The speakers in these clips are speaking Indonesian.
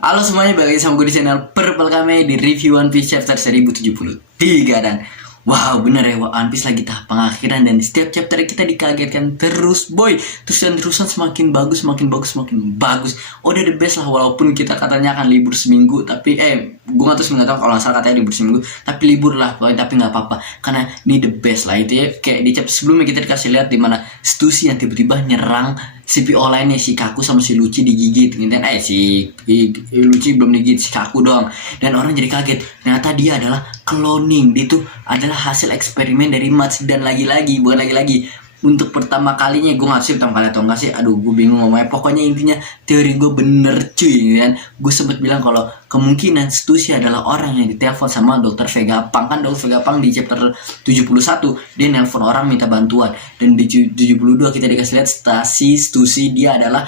Halo semuanya, balik lagi sama gue di channel Purple kami di review One Piece chapter 1073. Dan wow, bener ya, One Piece lagi tahap pengakhiran. Dan setiap chapter kita dikagetkan terus boy. Terus dan terusan semakin bagus, semakin bagus, semakin bagus. Udah the best lah, walaupun kita katanya akan libur seminggu. Tapi gue gak tahu kalau salah katanya libur seminggu. Tapi libur lah, tapi gak apa-apa. Karena ini the best lah, itu ya. Kayak di chapter sebelumnya kita dikasih lihat dimana Stussy yang tiba-tiba nyerang CPO lainnya, si Kaku sama si Lucci digigit gitu kan. Si Lucci belum digigit, si Kaku doang. Dan orang jadi kaget, ternyata dia adalah cloning. Dia itu adalah hasil eksperimen dari Mats. Dan lagi-lagi, bukan lagi-lagi, untuk pertama kalinya, gue gak sih pertama kali atau enggak sih, aduh gue bingung ngomongnya. Pokoknya intinya teori gue bener cuy kan. Gue sempet bilang kalau kemungkinan Stussy adalah orang yang ditelepon sama Dr. Vegapunk. Kan Dr. Vegapunk di chapter 71 dia nelpon orang minta bantuan. Dan di 72 kita dikasih lihat Stussy dia adalah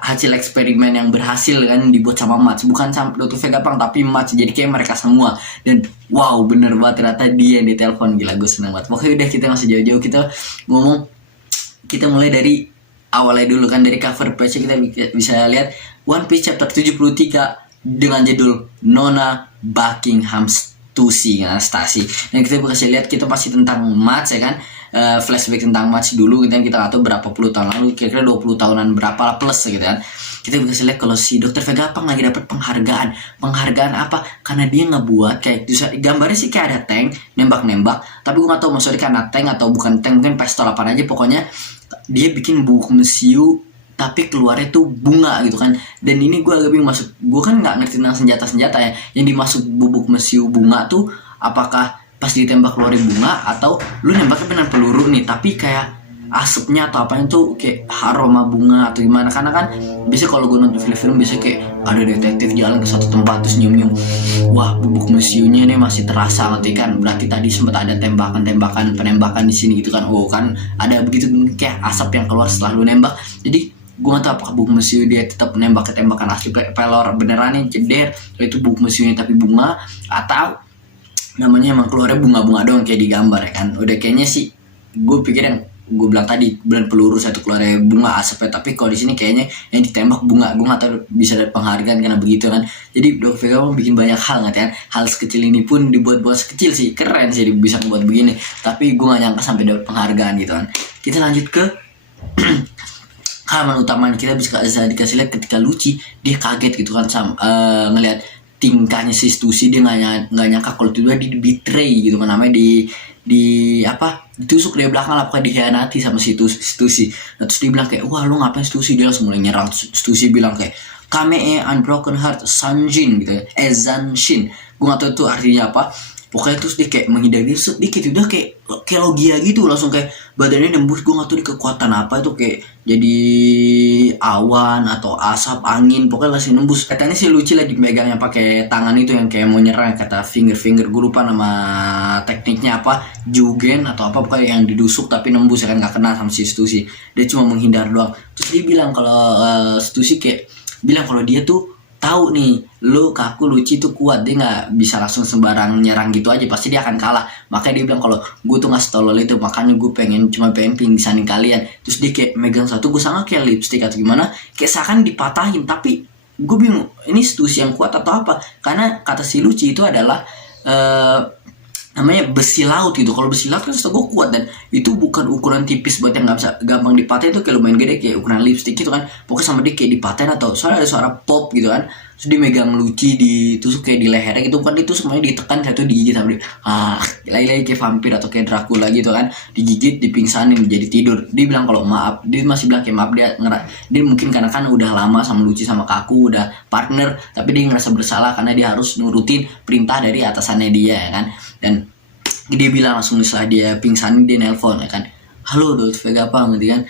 hasil eksperimen yang berhasil kan, dibuat sama Mats, bukan sama Dr. Vegapunk tapi Mats. Jadi kayak mereka semua. Dan wow, bener banget, ternyata dia yang ditelepon. Gila, gue seneng banget. Pokoknya udah, kita masih jauh-jauh, kita ngomong, kita mulai dari awalnya dulu kan. Dari cover page kita bisa lihat One Piece chapter 73 dengan judul Nona Buckingham Stussy kan, Stasi. Dan kita kasih lihat, kita pasti tentang Mats ya kan. Flashback tentang Mats dulu, kita nggak tahu berapa puluh tahun lalu, kira-kira 20 tahunan berapa lah plus gitu kan. Kita bisa lihat kalau si Dr. Vegapunk lagi dapat penghargaan apa, karena dia ngebuat kayak gambarnya sih kayak ada tank nembak, tapi gue nggak tahu maksudnya karena tank atau bukan tank, mungkin pistol apa aja. Pokoknya dia bikin buku mesiu tapi keluarnya tuh bunga gitu kan. Dan ini gue agak bingung, masuk gue kan nggak ngerti tentang senjata ya, yang dimasuk bubuk mesiu bunga tuh apakah pas ditembak keluarin bunga, atau lu nembaknya benar peluru nih tapi kayak asapnya atau apa itu kayak aroma bunga atau gimana. Karena kan biasanya kalau gue nonton film-film biasanya kayak ada detektif jalan ke satu tempat terus nyium-nyium, wah bubuk mesiunya ini masih terasa, ngerti kan, berarti tadi sempat ada penembakan di sini gitu kan. Oh kan ada begitu kayak asap yang keluar setelah lu nembak. Jadi gue gak tau apakah bubuk mesiu dia tetap nembak ke tembakan asli pelor beneran nih ceder, itu bubuk mesiunya tapi bunga, atau namanya emang keluarnya bunga-bunga doang kayak digambar ya kan. Udah kayaknya sih gue pikir yang gue bilang tadi, bulan peluru satu keluarnya bunga asapnya, tapi kalau di sini kayaknya yang ditembak bunga. Gue nggak tahu bisa dapat penghargaan karena begitu kan. Jadi Dr. Vegapunk bikin banyak hal nggak kan, hal sekecil ini pun dibuat sekecil sih, keren sih bisa membuat begini. Tapi gue nggak nyangka sampai dapat penghargaan gitu kan. Kita lanjut ke halaman utamanya. Kita bisa dikasih lihat ketika Lucci dia kaget gitu kan ngelihat tingkahnya si Stussy. Dia nggak nyangka kalau tiba-tiba di betray gitu kan, namanya di apa, ditusuk dari belakang lah, pokoknya dikhianati sama si Stussy. Nah, terus dia bilang kayak, wah lu ngapain Stussy. Dia langsung mulai nyerang. Stussy bilang kayak, kame unbroken heart Sanjin gitu ya, Zanshin, gue nggak tahu itu artinya apa. Pokoknya terus dia kayak menghindari sedikit, udah kayak logia gitu, langsung kayak badannya nembus. Gue nggak tahu di kekuatan apa itu, kayak jadi awan atau asap angin, pokoknya langsung nembus. Katanya si Lucci lagi megangnya pakai tangan itu yang kayak mau nyerang, kata finger, gue lupa nama tekniknya apa, Jugen atau apa, pokoknya yang didusuk tapi nembus ya kan, nggak kena sama si Stussy. Dia cuma menghindar doang. Terus dia bilang kalau Stussy kayak bilang kalau dia tuh tahu nih, lu Kaku Lucci tuh kuat, dia nggak bisa langsung sembarang nyerang gitu aja, pasti dia akan kalah. Makanya dia bilang kalau gue tuh nggak setolol itu, makanya gue cuma pengen pingsanin kalian. Terus dia kayak megang satu, gue sama kayak lipstick atau gimana, kayak seakan dipatahin. Tapi gue bingung, ini Stussy yang kuat atau apa? Karena kata si Lucci itu adalah namanya besi laut gitu. Kalau besi laut kan setahu gue kuat, dan itu bukan ukuran tipis buat yang nggak bisa gampang dipatahin. Itu kayak lumayan gede, kayak ukuran lipstick gitu kan. Pokoknya sama dia kayak dipatahin, atau soalnya ada suara pop gitu kan. Terus dia megang Lucci, ditusuk kayak di lehernya gitu kan. Itu semuanya ditekan, satu digigit sama dia. Lagi kayak vampir atau kayak Dracula gitu kan. Digigit, dipingsanin, jadi tidur. Dia bilang kalau maaf, dia masih bilang kayak maaf. Dia mungkin karena kan udah lama sama Lucci sama Kaku, udah partner, tapi dia ngerasa bersalah karena dia harus nurutin perintah dari atasannya dia ya kan. Dan dia bilang langsung setelah dia pingsanin, dia nelpon ya kan, halo Dr. Vegapunk gitu kan,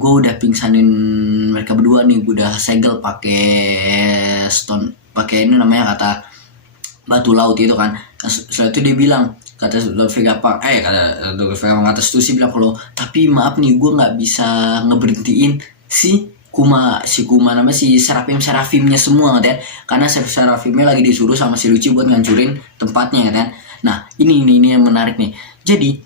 gue udah pingsanin mereka berdua nih, gue udah segel pakai stone, pakai ini namanya kata batu laut itu kan. Setelah itu dia bilang, kata Dr. Vegapunk, kata Stussy bilang kalau, tapi maaf nih, gue nggak bisa ngeberhentiin si Kuma namanya si Serafimnya semua kan, karena Serafimnya lagi disuruh sama si Lucci buat ngancurin tempatnya kan. Nah ini yang menarik nih. Jadi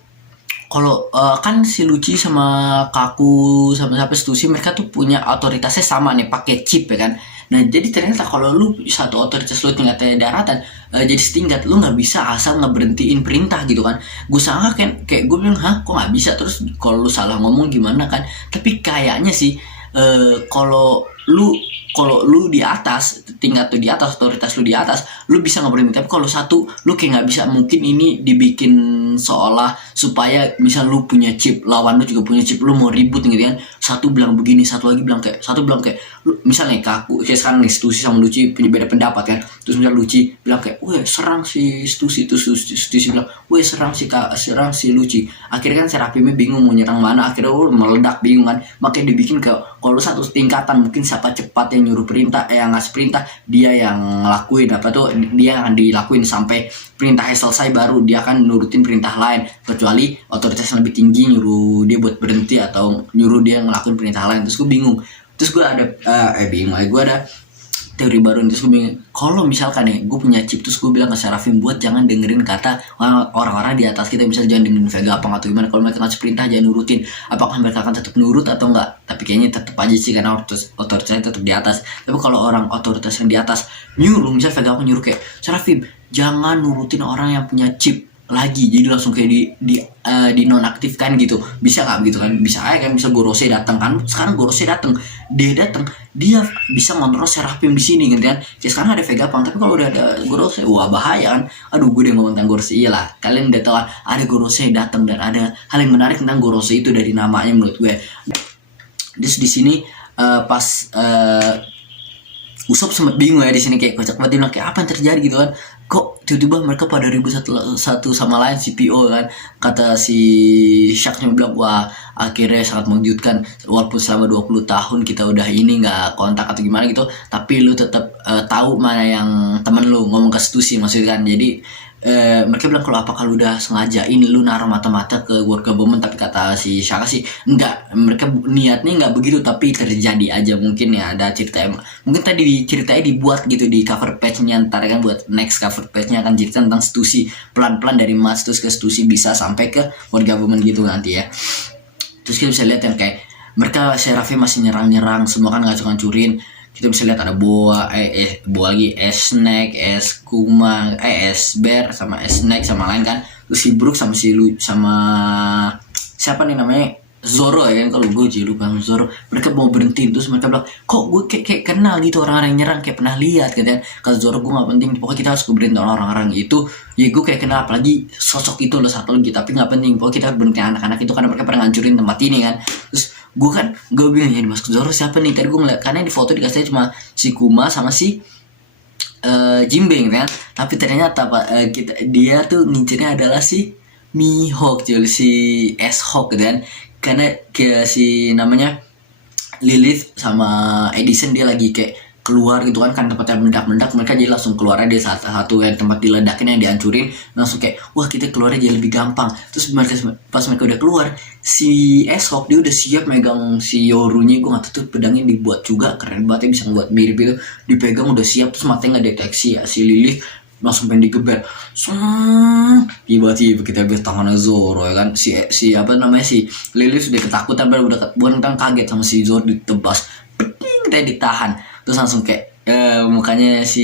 kalau kan si Luci sama Kaku sama siapa Stussy mereka tuh punya otoritasnya sama nih pakai chip ya kan. Nah jadi ternyata kalau lu satu otoritas lu tingkatnya daratan, jadi setingkat lu nggak bisa asal ngeberhentiin perintah gitu kan. Gue sangka kan kayak gue bilang hah kok nggak bisa, terus kalau lu salah ngomong gimana kan. Tapi kayaknya sih kalau lu di atas tingkat tuh di atas otoritas lu di atas lu bisa ngeberhentiin, tapi kalau satu lu kayak nggak bisa. Mungkin ini dibikin seolah supaya misal lu punya chip, lawan lu juga punya chip, lu mau ribut gitu kan, satu bilang begini, satu lagi bilang kayak, satu bilang kayak lu, misalnya Kaku kayak sekarang nih Stussy sama Luci punya beda pendapat kan, terus misal Luci bilang kayak weh serang si Stussy, terus Stussy bilang weh serang si Luci, akhirnya kan Serafimnya bingung mau nyerang mana, akhirnya meledak bingung kan. Makanya dibikin ke kalau satu tingkatan mungkin siapa cepat yang nyuruh perintah, yang ngasih perintah dia yang ngelakuin apa tuh, dia yang dilakuin sampai perintahnya selesai baru dia akan nurutin perintah lain, kecuali otoritas yang lebih tinggi nyuruh dia buat berhenti atau nyuruh dia ngelakuin perintah lain. Terus gue bingung, terus gue ada gue ada teori baru. Terus gue bingung kalau misalkan nih gue punya chip, terus gue bilang ke Serafim buat jangan dengerin kata orang-orang di atas kita, misalnya jangan dengerin Vegapunk atau gimana, kalau mereka ngasih perintah jangan nurutin, apakah mereka akan tetap nurut atau enggak? Tapi kayaknya tetap aja sih karena otoritasnya tetap di atas. Tapi kalau orang otoritas yang di atas nyuruh, misalnya Vegapunk nyuruh kayak Serafim jangan nurutin orang yang punya chip lagi, jadi langsung kayak di nonaktifkan gitu, bisa nggak gitu kan? Bisa aja kan, bisa Gorose datang kan, sekarang Gorose datang, dia bisa ngontrol Serafim di sini gitu kan. Kayak sekarang ada Vegapunk, tapi kalau udah ada Gorose wah bahaya kan. Aduh gue udah ngomong tentang Gorose, iyalah kalian udah tahu ada Gorose datang, dan ada hal yang menarik tentang Gorose itu dari namanya menurut gue. Terus di sini pas Usopp sempat bingung ya di sini, kayak kocak banget, dia bilang kayak apa yang terjadi gitu kan, kok tiba-tiba mereka pada ribut satu sama lain, CPO kan, kata si Sharknya bilang wah akhirnya sangat mengejutkan, walaupun selama 20 tahun kita udah ini nggak kontak atau gimana gitu, tapi lu tetap tahu mana yang temen lu, ngomong ke Stussy maksudnya kan. Jadi mereka bilang kalau apakah lu udah sengajain lu naruh mata-mata ke World Government, tapi kata si Shaka sih enggak, mereka niatnya enggak begitu, tapi terjadi aja. Mungkin ya ada cerita, mungkin tadi ceritanya dibuat gitu di cover page-nya, ntar kan buat next cover page-nya akan cerita tentang Stussy pelan-pelan dari Mats terus ke Stussy bisa sampai ke World Government gitu nanti ya. Terus kita bisa lihat yang kayak mereka Seraphim masih nyerang semua kan, ngancurin. Kita bisa lihat ada boa lagi, S-Snake, S-Kuma, S-Bear sama S-Snake sama lain kan. Terus si Brook sama sama siapa nih namanya, Zoro ya kan, kalau gue jadi lupa Zoro. Mereka mau berhenti, terus mereka bilang kok gue kayak kenal gitu orang-orang yang nyerang, kayak pernah lihat gitu kan. Kata Zoro gue gak penting, pokoknya kita harus berhenti orang-orang itu. Ya gue kayak kenal, apalagi sosok itu loh satu lagi, tapi gak penting, pokoknya kita harus berhenti anak-anak itu karena mereka pernah ngancurin tempat ini kan. Terus gue bilang ya dimasuk Zoro siapa nih, tadi gue ngeliat karena di foto dikasihnya cuma si Kuma sama si Jinbe gitu kan. Tapi ternyata dia tuh ngincernya adalah si Mihawk, jual si S-Hawk gitu kan. Karena kayak si namanya Lilith sama Edison dia lagi kayak keluar gitu kan tempatnya meledak-meledak, mereka jadi langsung keluarnya di satu yang tempat diledakin yang dihancurin, langsung kayak wah kita keluarnya jadi lebih gampang. Terus pas mereka udah keluar, si S-Hawk dia udah siap megang si Yorunya, gue nggak tahu tuh pedangnya dibuat juga keren banget ya, bisa buat mirip itu, dipegang udah siap, terus matanya nggak deteksi ya, si Lilith langsung pengen digeber, tiba-tiba kita lihat tangannya Zoro ya kan, si apa namanya si Lilith sudah ketakutan, udah bukan kaget sama si Zoro ditebas, peting kita ditahan. Terus langsung kayak mukanya si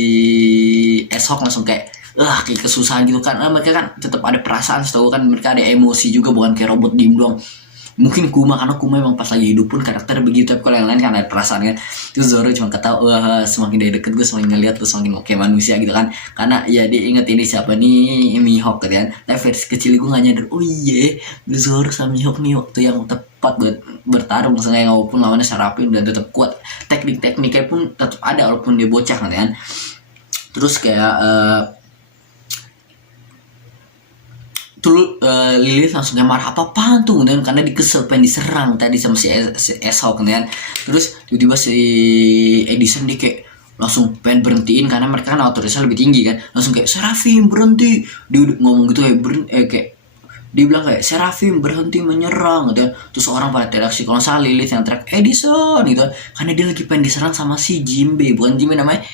S-Hawk langsung kayak kayak kesusahan gitu kan. Mereka kan tetap ada perasaan, setahu kan mereka ada emosi juga, bukan kayak robot diem doang. Mungkin karena Kuma emang pas lagi hidup pun karakter begitu, tapi kalau yang lain kan ada perasaan kan. Terus Zoro cuma ketawa, semakin dari deket gue semakin ngeliat tuh semakin kayak manusia gitu kan. Karena ya dia inget ini siapa nih, Mihawk gitu kan. Tapi versi kecil gue gak nyadar, oh iya Zoro sama Mihawk nih waktu yang tepat buat bertarung, misalnya walaupun lawannya Serafim dan tetap kuat, tekniknya pun tetap ada walaupun dia bocah kan. Terus kayak Lilith langsung kayak marah, apaan tuh dan karena dikesel pengen diserang tadi sama si S-Hawk kan. Terus tiba-tiba si Edison dia kayak langsung pengen berhentiin karena mereka kan otoritasnya lebih tinggi kan, langsung kayak Serafim berhenti, dia ngomong gitu kayak dia bilang kayak Serafim berhenti menyerang gitu. Terus orang pada reaksi, kalau salah Lilith yang teriak Edison gitu karena dia lagi pengen diserang sama si Jinbe, bukan Jinbe namanya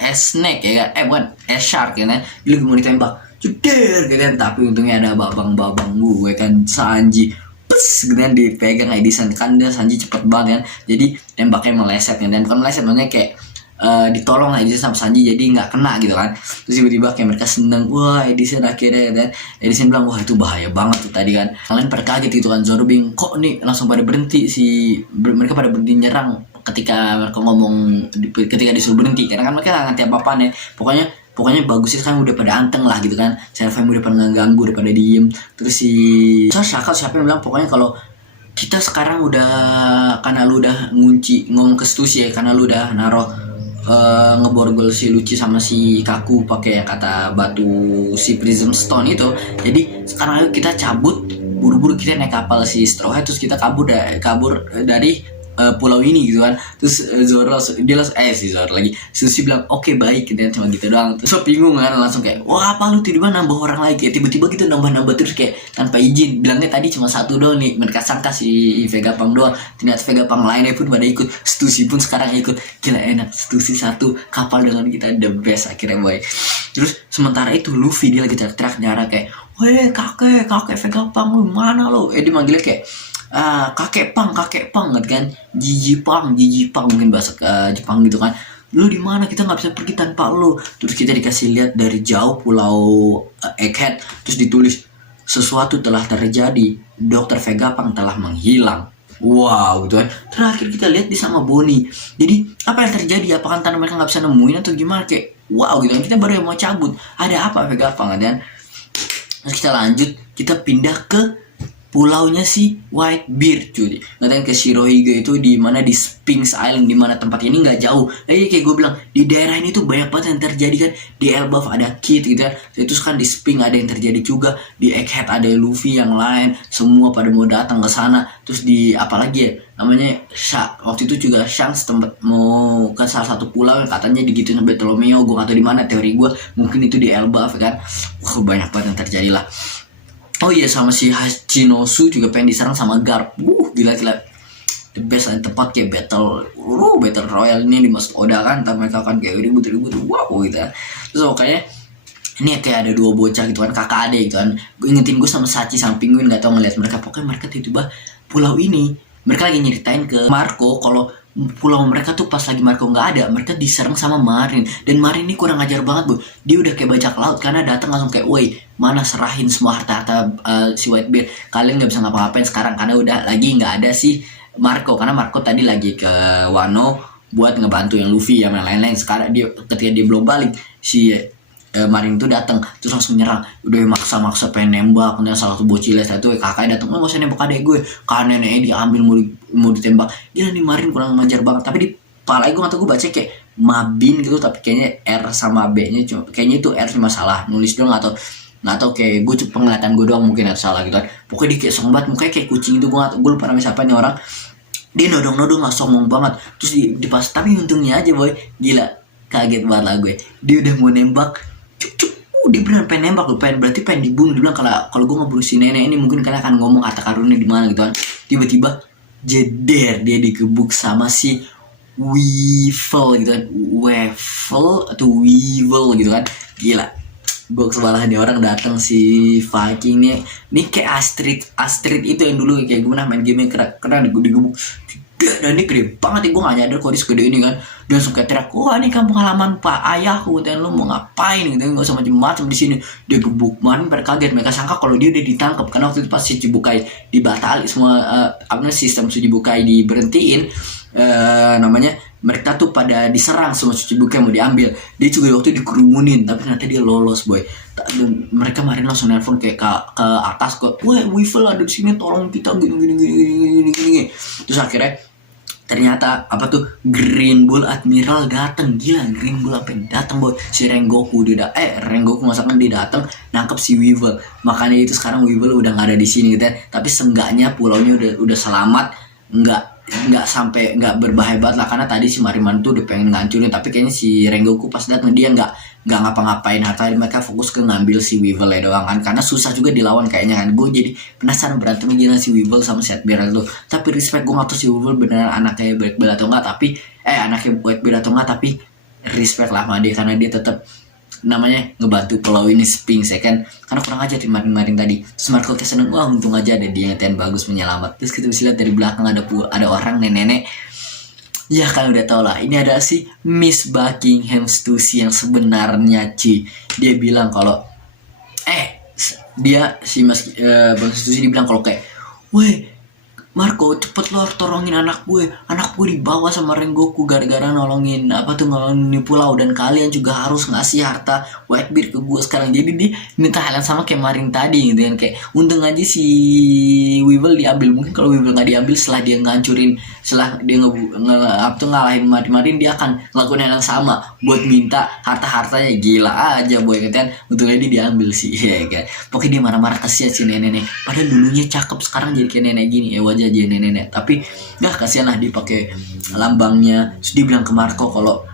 S-Snake ya kan, bukan S-Shark ya kan, dia lagi mau ditembak. Cuder gitu kan, tapi untungnya ada babang-babang gue kan, Sanji pes gitu kan, dipegang Edison kan, dia Sanji cepet banget kan, jadi tembaknya meleset kan, dan bukan meleset, maksudnya kayak ditolong Edison sama Sanji jadi nggak kena gitu kan. Terus tiba-tiba kayak mereka seneng, wah Edison akhirnya kan. Edison bilang wah itu bahaya banget tuh tadi kan, kalian pada kaget gitu kan, Zoro bingung kok nih langsung pada berhenti mereka pada berhenti nyerang ketika mereka ngomong, ketika disuruh berhenti, karena kan mereka nggak ngerti apa-apaan ya. Pokoknya bagus sih kan, udah pada anteng lah gitu kan, Seraphim udah pada ngeganggu, udah pada diem. Terus si siapa yang bilang pokoknya kalau kita sekarang udah, karena lu udah ngunci ngomong ke Stussy ya, karena lu udah naruh ngeborgol si Lucci sama si Kaku pakai kata batu si Prism Stone itu. Jadi sekarang ayo kita cabut, buru-buru kita naik kapal si Straw Hat, terus kita kabur dari pulau ini gitu kan. Terus Zoro dia langsung si Zoro lagi Sushi bilang oke, baik gitu kan, cuma gitu doang. Terus bingung kan, langsung kayak wah apa lu tiba-tiba nambah orang lagi, kayak tiba-tiba gitu nambah terus kayak tanpa izin. Bilangnya tadi cuma satu doang nih, mereka sangka si Vegapunk doang, ternyata Vegapunk lainnya pun pada ikut, Stussy pun sekarang ikut. Gila enak, Stussy satu kapal dengan kita, the best akhirnya boy. Terus sementara itu Luffy dia lagi teriak nyara kayak weh kakek Vegapunk lu mana lo, dia manggilnya kayak kakek pang gitu kan, jiji pang mungkin bahasa Jepang gitu kan. Lu di mana, kita nggak bisa pergi tanpa lu. Terus kita dikasih lihat dari jauh pulau Egghead, terus ditulis sesuatu telah terjadi, Dr. Vegapunk telah menghilang. Wow gitu kan. Terakhir kita lihat di sama Bonnie. Jadi apa yang terjadi, apakah karena mereka nggak bisa nemuin atau gimana, kayak wow gitu kan. Kita baru yang mau cabut, ada apa Vegapunk kan. Terus kita lanjut, kita pindah ke pulaunya si Whitebeard cuy. Ngatain ke Shirohige itu di mana, di Sphinx Island, di mana tempat ini nggak jauh. Kayak gue bilang di daerah ini tuh banyak banget yang terjadi kan. Di Elbaf ada Kid gitu kan. Terus kan di Sphinx ada yang terjadi juga. Di Egghead ada Luffy yang lain. Semua pada mau datang ke sana. Terus di apalagi ya namanya waktu itu juga Shanks tempat mau ke salah satu pulau yang katanya digituin sama Bartolomeo. Gue nggak tahu di mana, teori gue mungkin itu di Elbaf kan. Banyak banget yang terjadi lah. Oh iya, sama si Hachinosu juga pengen diserang sama Garp. Gila. The best tempat kayak battle royale ini di Mas Oda kan, tapi mereka kan kayak ribut-ribut. Wow gitu kan. Terus pokoknya ini kayak ada dua bocah gitu kan, kakak adik gitu kan. Gue ingetin gue sama Sachi sama Penguin, gak tau ngeliat mereka. Pokoknya mereka tiba-tiba pulau ini, mereka lagi nyeritain ke Marco kalau pulau mereka tuh pas lagi Marco nggak ada, mereka diserang sama Marin. Dan Marin ini kurang ajar banget bu, dia udah kayak bajak laut, karena datang langsung kayak woi mana serahin semua harta si Whitebeard, kalian nggak bisa ngapa-ngapain sekarang karena udah lagi nggak ada si Marco, karena Marco tadi lagi ke Wano buat ngebantu yang Luffy yang lain-lain. Sekarang dia ketika dia belum balik, si Marin itu datang terus langsung nyerang, udah maksa pengen nembak. Kemudian salah satu bocil satu kakaknya datang, nggak usah nembak adek gue, karena neneknya diambil mau ditembak. Gila nih Marin kurang ngajar banget. Tapi di kepala gue nggak tahu, gue baca kayak Mabin gitu, tapi kayaknya R sama B nya cuma kayaknya itu R cuma salah nulis doang, nggak tahu kayak gue cuma penglihatan gue doang mungkin atau salah gitu kan. Pokoknya dia kayak sombong banget, mukanya kayak kucing itu, gue lupa namanya siapa nih orang. Dia nodong nggak sombong banget. Terus di pas, tapi untungnya aja boy, gila kaget banget lah gue, dia udah mau nembak dia beneran pengen nembak, berarti pengen dibunuh. Dia bilang kalau gue ngebunuh si nenek ini mungkin kalian akan ngomong harta karunnya di mana gitu kan. Tiba-tiba jeder dia digebuk sama si Weevil gitu kan, Weevil gitu kan. Gila, gue kesalahan nih orang datang si Viking nih kayak Astrid itu yang dulu kayak gue main game yang keren digebuk. Dan ini gede banget ya, gue gak nyadar kok dia segede ini kan. Dia langsung kayak teriak, wah ini kampung halaman pak ayahku, dan lu mau ngapain gitu, gak usah macem-macem di sini. Dia gebuk, mereka kaget, mereka sangka kalau dia udah ditangkap, karena waktu itu pas si Chibukai dibatali semua, sistem Chibukai diberhentiin, namanya mereka tuh pada diserang semua Chibukai mau diambil. Dia juga waktu dikerumunin, tapi ternyata dia lolos boy. Dan mereka kemarin langsung nelfon kayak ke atas kok, wah Weevil ada di sini, tolong kita gini. Terus akhirnya ternyata apa tuh, Green Bull Admiral datang. Gila, Green Bull apa yang datang boy, si Rengoku Rengoku masakan dia datang nangkep si Weevil. Makanya itu sekarang Weevil udah nggak ada di sini gitu ya. Tapi seenggaknya pulaunya udah selamat, nggak berbahaya banget lah, karena tadi si Mariman tuh udah pengen ngancurin. Tapi kayaknya si Rengoku pas datang dia nggak ngapa-ngapain, harta mereka fokus ke ngambil si Weevil ya doang kan, karena susah juga dilawan kayaknya kan. Gue jadi penasaran berantemnya gimana si Weevil sama Whitebeard itu. Tapi respect, gue nggak tahu si Weevil beneran anaknya Whitebeard atau enggak, tapi anaknya Whitebeard atau enggak, tapi respect lah sama dia karena dia tetap namanya ngebantu pulau ini Sphinx ya kan, karena kurang aja kemarin tadi. Terus Marco kayak seneng, wah untung aja ada dia yang bagus menyelamat. Terus kita bisa lihat dari belakang ada orang nenek-nenek. Ya kan udah tau lah, ini ada si Miss Buckingham Stussy yang sebenarnya dia bilang kalau dia si Mas Buckingham Stussy dibilang kalau kayak, weh Marco, cepet lo tolongin anak gue dibawa sama Rengoku gara-gara nolongin nolongin pulau, dan kalian juga harus ngasih harta Whitebeard ke gue sekarang. Jadi dia minta hal yang sama kayak Marin tadi gitu kan, kayak untung aja si Weevil diambil. Mungkin kalau Weevil nggak diambil, setelah dia ngalahin Marin, dia akan ngelakuin hal yang sama buat minta hartanya. Gila aja boy kan, untungnya dia diambil sih ya kan. Pokoknya dia marah-marah, kasihan si nenek, padahal dulunya cakep, sekarang jadi kayak nenek gini ya, wajah aja nenek. Tapi kasihan lah, dia pakai lambangnya. Terus dia bilang ke Marco kalau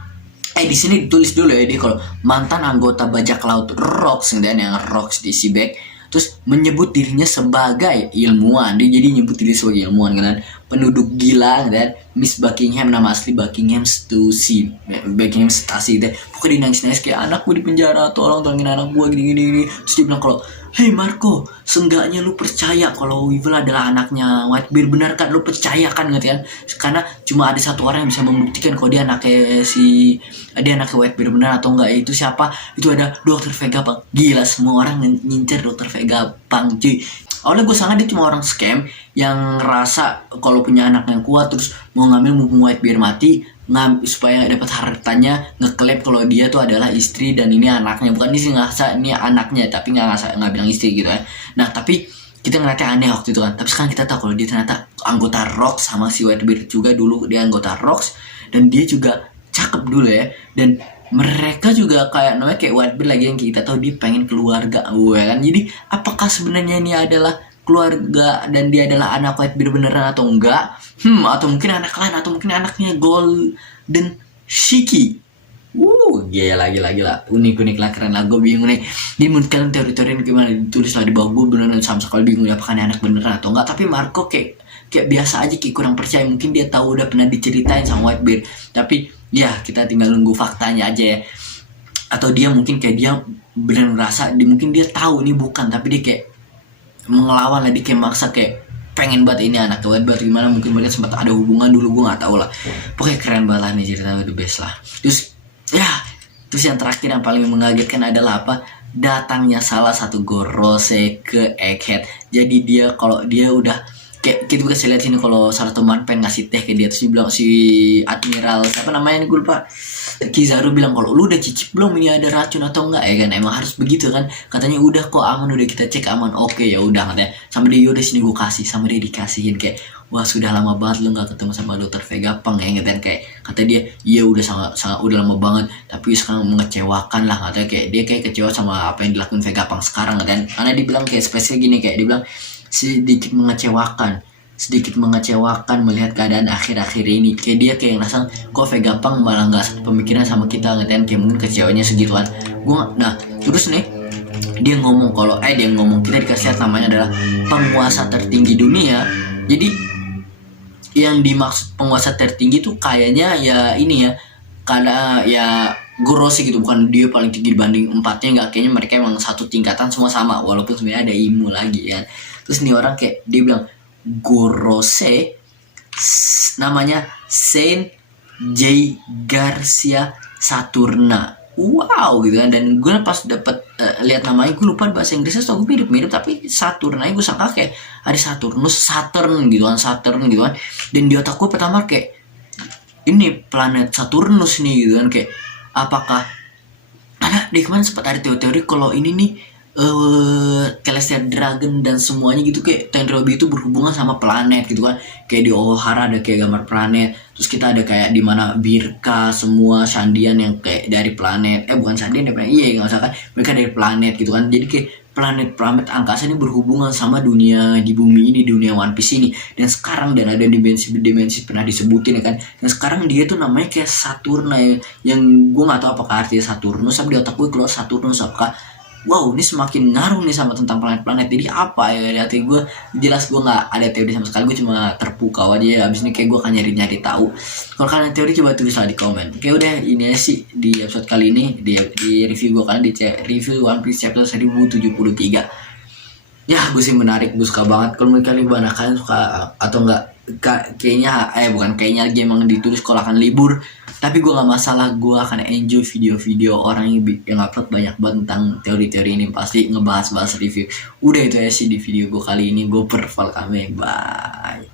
di sini ditulis dulu ya, dia kalau mantan anggota bajak laut Rocks, dan yang Rocks di Seaback, terus menyebut dirinya sebagai ilmuwan. Dia jadi nyebut diri sebagai ilmuwan kan, penduduk gila, dan Miss Buckingham nama asli Buckingham Stussy deh. Pokoknya dia nangis kayak, anak gue di penjara, tolongin anak gue gini. Terus dia bilang kalau, hey Marco, seenggaknya lu percaya kalau Weevil adalah anaknya Whitebeard, benar kan? Lu percaya kan gitu kan? Karena cuma ada satu orang yang bisa membuktikan kalau dia anaknya Whitebeard benar atau enggak. Itu siapa? Itu ada Dr. Vegapunk. Gila, semua orang ngincer Dr. Vegapunk cuy. Awalnya gue sangka dia cuma orang scam yang ngerasa kalau punya anak yang kuat, terus mau ngambil mumpung Whitebeard mati, supaya dapat hartanya, ngeklaim kalau dia tuh adalah istri dan ini anaknya. Bukan dia sih ngerasa ini anaknya, tapi nggak bilang istri gitu ya. Nah tapi kita ngeliatnya aneh waktu itu kan. Tapi sekarang kita tahu kalau dia ternyata anggota Rocks, sama si Whitebeard juga dulu dia anggota Rocks, dan dia juga cakep dulu ya. Dan mereka juga kayak namanya kayak Whitebeard lagi, yang kita tahu dia pengen keluarga kan. Jadi apakah sebenarnya ini adalah keluarga dan dia adalah anak Whitebeard beneran atau enggak? Atau mungkin anak lain, atau mungkin anaknya Golden Shiki. Gila, unik lah, keren lah, gue bingung nih. Jadi menurut kalian teori-teori gimana? Ditulis lah di bawah. Gue beneran sama sekali bingung apakah ini anak beneran atau enggak. Tapi Marco kayak biasa aja, kayak kurang percaya. Mungkin dia tahu udah pernah diceritain sama Whitebeard, tapi ya kita tinggal nunggu faktanya aja ya. Atau dia mungkin kayak dia beneran ngerasa, mungkin dia tahu ini bukan, tapi dia kayak mengelawan lah, dia kayak maksa, kayak pengen banget ini anak Whitebeard. Gimana mungkin mereka sempat ada hubungan dulu, gue nggak tahu lah. Pokoknya keren banget lah nih ceritanya, the best lah. Terus yang terakhir yang paling mengagetkan adalah apa? Datangnya salah satu Gorose ke Egghead. Jadi dia kalau dia udah kayak kita bisa lihat sini, kalau salah teman pengen ngasih teh ke dia, terus dia bilang, si Admiral siapa namanya ini gue lupa, Kizaru bilang kalau lu udah cicip belum ini ada racun atau enggak ya kan. Emang harus begitu kan, katanya udah kok aman, udah kita cek aman. Oke ya udah katanya, sama dia udah sini gue kasih, sama dia dikasihin. Kayak wah sudah lama banget lu nggak ketemu sama Dr. Vegapunk ya gitu kan. Kayak kata dia iya udah sangat udah lama banget, tapi sekarang mengecewakan lah katanya. Kayak dia kayak kecewa sama apa yang dilakukan Vegapunk sekarang kan. Karena dia bilang kayak spesial gini, kayak dia bilang sedikit mengecewakan melihat keadaan akhir-akhir ini. Kayak dia kayak ngerasa kok Vegapunk malah nggak satu pemikiran sama kita ngertiin, kayak mungkin kecewanya segituan. Terus nih dia ngomong kalau kita dikasih lihat namanya adalah penguasa tertinggi dunia. Jadi yang dimaksud penguasa tertinggi tuh kayaknya ya ini ya, karena ya Gorose gitu, bukan dia paling tinggi dibanding empatnya, nggak, kayaknya mereka emang satu tingkatan semua sama, walaupun sebenarnya ada Imu lagi ya. Terus nih orang kayak dia bilang Gorose namanya Saint J. Garcia Saturna. Wow gitu kan. Dan gue pas dapat lihat namanya, gue lupa bahasa Inggrisnya, so gue mirip-mirip, tapi Saturna gue sangka kayak ada Saturn gitu kan. Dan di otak gue pertama kayak ini planet Saturnus nih gitu kan, kayak apakah ada di kemarin sempat ada teori kalau ini nih Celestial Dragon dan semuanya gitu, kayak Tenryubi itu berhubungan sama planet gitu kan. Kayak di Ohara ada kayak gambar planet, terus kita ada kayak di mana Birka semua Shandian yang kayak dari planet, bukan Shandian dari planet, iya nggak usah kan, mereka dari planet gitu kan. Jadi kayak planet angkasa ini berhubungan sama dunia di bumi ini, dunia One Piece ini. Dan sekarang ada dimensi pernah disebutin ya kan. Dan sekarang dia tuh namanya kayak Saturna ya, yang gue nggak tahu apakah artinya Saturnus, tapi di otak gue keluar Saturnus apakah wow ini semakin ngaruh nih sama tentang planet-planet. Jadi apa ya di hati gue, jelas gue nggak ada teori sama sekali, gue cuma terpukau aja ya. Abis ini kayak gue akan nyari-nyari tahu. Kalau kalian teori coba tulislah di komen. Oke udah ini aja sih di episode kali ini, di review gue kalian di review One Piece chapter 1073. Ya gue sih menarik, gue suka banget. Kalau menurut kalian gimana, kalian suka atau enggak? Kayaknya bukan kayaknya lagi, emang ditulis kalau akan libur, tapi gue nggak masalah, gue akan enjoy video-video orang yang upload banyak banget tentang teori-teori ini, pasti ngebahas-bahas review. Udah itu ya sih di video gue kali ini, gue Purple Kame, bye.